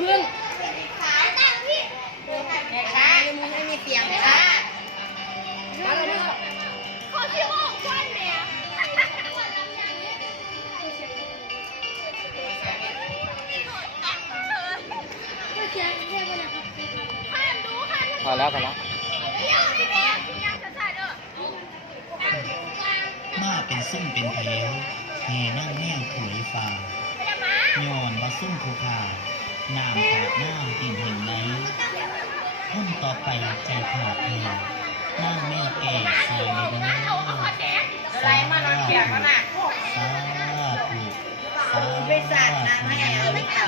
เพื่อนขาตั้งพี่ขามึงไม่มีเสียงเลยนะมาเลยขอที่ห้องควันเนี่ยพอแล้วมาเป็นซุ่มเป็นเพลวเฮนั่งแง่งถวยฟ้าย้อนมาซุ่มภูขาน้ำขาดหน้าดินเห็นไหมพ้นต่อไปใจขาดเธอนั่งแม่แก่ใส่ในเนื้อสาธุไปสาดน้ำให้เอาไม่เอา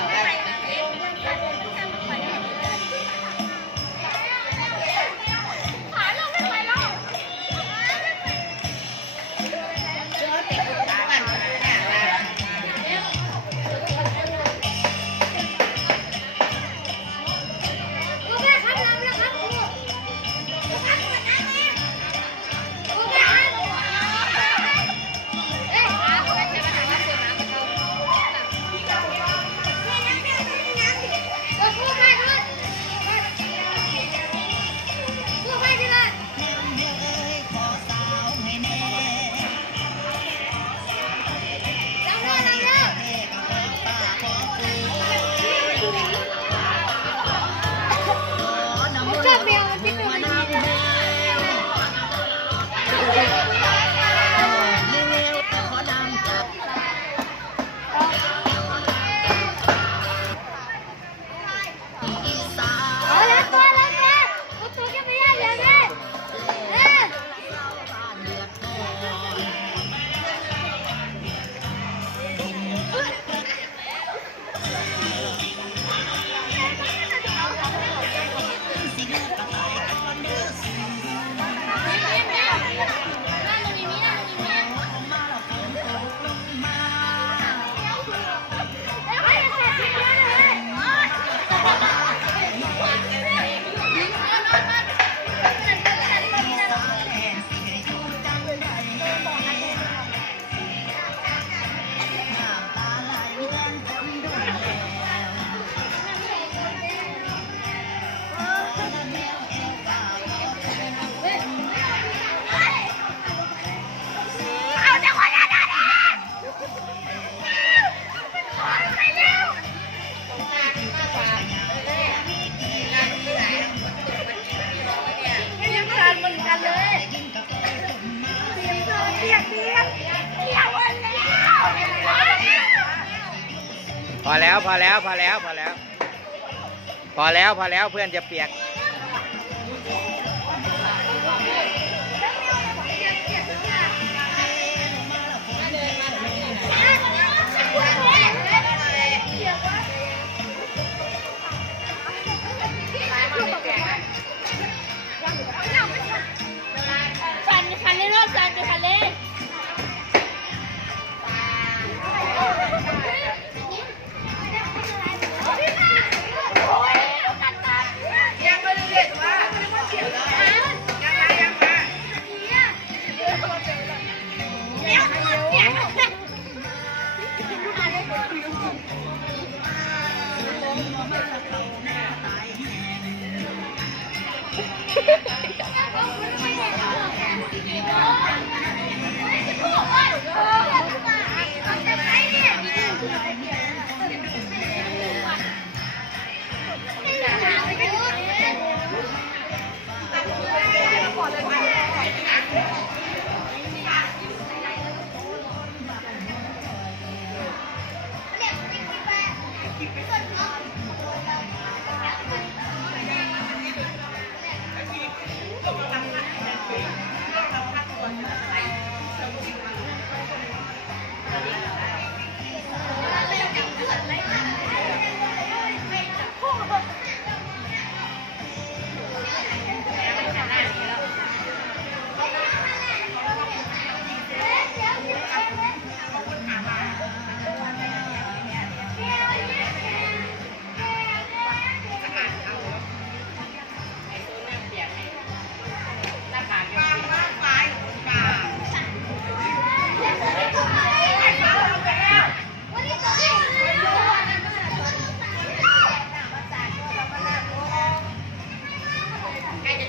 พอแล้วเพื่อนจะเปียกคันเล่นรอบคันคันเล่นยัง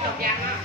จบยังอ่ะ